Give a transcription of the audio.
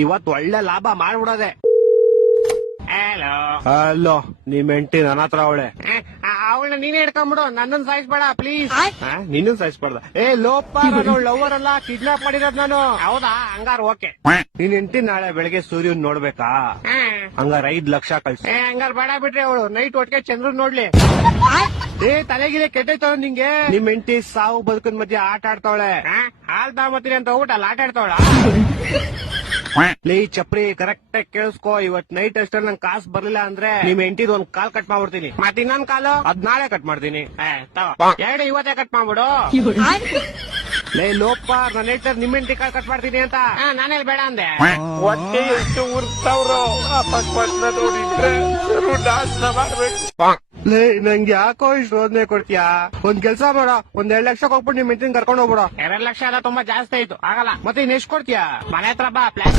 ಇವತ್ ಒಳ್ಳೆ ಲಾಭ ಮಾಡ್ಬಿಡೋದೆ. ಹಲೋ ಅಲ್ಲೋ ನಿಮ್ ಹೆಂಡತಿ ನನ್ನ ಹತ್ರ ಅವಳೆ. ಅವಳನ್ನ ನೀನೇ ಹಿಡ್ಕೊಂಡ್ಬಿಡು, ನನ್ನನ್ ಸಾಯಿಸ್ಬೇಡ ಪ್ಲೀಸ್. ನಿನ್ನ ಸಾಯಿಸ್ಬಾರ್ದ. ಲೋಪ ಲವರ್ ಅಲ್ಲ, ಕಿಡ್ನಾಪ್ ಮಾಡಿರೋದ್ ನಾನು. ಹೌದಾ, ಹಂಗಾರ ಓಕೆ. ನಿನ್ ಹೆಂಡತಿ ನಾಳೆ ಬೆಳಗ್ಗೆ ಸೂರ್ಯನ್ ನೋಡ್ಬೇಕಾ? ಹಂಗಾರ 5 ಲಕ್ಷ ಕಳ್ಸಿ. ಹಂಗಾರ ಬೇಡ ಬಿಟ್ರಿ, ಅವಳು ನೈಟ್ ಒಟ್ಟಿಗೆ ಚಂದ್ರನ್ ನೋಡ್ಲಿ. ತಲೆಗಿದೆ ಕೆಟ್ಟೈತವ ನಿಂಗೆ. ನಿಮ್ ಹೆಂಡತಿ ಸಾವು ಬದುಕನ್ ಮಧ್ಯೆ ಆಟ ಆಡ್ತಾವಳೆ. ಹಾಲ್ ತಗೊಂಬತ್ತೀನಿ ಅಂತ ಹೋಗ್ಬಿಟ್ಟು ಆಟ ಆಡ್ತಾವಳ. ಲೇ ಚಪ್ರಿ, ಕರೆಕ್ಟ್ ಆಗಿ ಕೇಳಿಸ್ಕೋ. ಇವತ್ ನೈಟ್ ಅಷ್ಟಲ್ಲಿ ನಂಗೆ ಕಾಸು ಬರ್ಲಿಲ್ಲ ಅಂದ್ರೆ ನಿಮ್ ಹೆಂಡತಿದ್ ಒಂದ್ ಕಾಲ್ ಕಟ್ ಮಾಡ್ಬಿಡ್ತೀನಿ. ಮತ್ ಇನ್ನೊಂದ್ ಕಾಲು ಅದ್ ನಾಳೆ ಕಟ್ ಮಾಡ್ತೀನಿ. ಎರಡು ಇವತ್ತೇ ಕಟ್ ಮಾಡ್ಬಿಡು. ಲೇ ಲೋಪ, ನನ್ನ ಹೇಳ್ತಾರೆ ನಿಮ್ ಹೆಂಡತಿ ಕಾಲ್ ಕಟ್ ಮಾಡ್ತೀನಿ ಅಂತ. ನಾನೇಲ್ ಬೇಡ ಅಂದೆ. ಹೊಟ್ಟೆ ಎಷ್ಟು ಉರ್ತಾವ್ರೋ, ಅಪಸ್ಮಾತ್ ನೋಡಿದ್ರೆ ನಾಶ ಮಾಡ್ಬೇಕು. ಲೇ ನಂಗೆ ಯಾಕೋ ಇಷ್ಟು ರೋದನೆ ಕೊಡ್ತೀಯಾ? ಒಂದ್ ಕೆಲ್ಸ ಮಾಡೋ, ಒಂದ್ 2 ಲಕ್ಷ ಹೋಗ್ಬಿಟ್ಟು ನಿಮ್ ಹೆಂಡತಿನ ಕರ್ಕೊಂಡು ಹೋಗ್ಬಿಡೋ. 2 ಲಕ್ಷ ಎಲ್ಲ ತುಂಬಾ ಜಾಸ್ತಿ ಆಯ್ತು, ಆಗಲ್ಲ. ಮತ್ತೆ ಇನ್ ಎಷ್ಟ್ ಕೊಡ್ತೀಯಾ? ಮನೆ ಹತ್ರ ಬಾ, ಪ್ಲಾನ್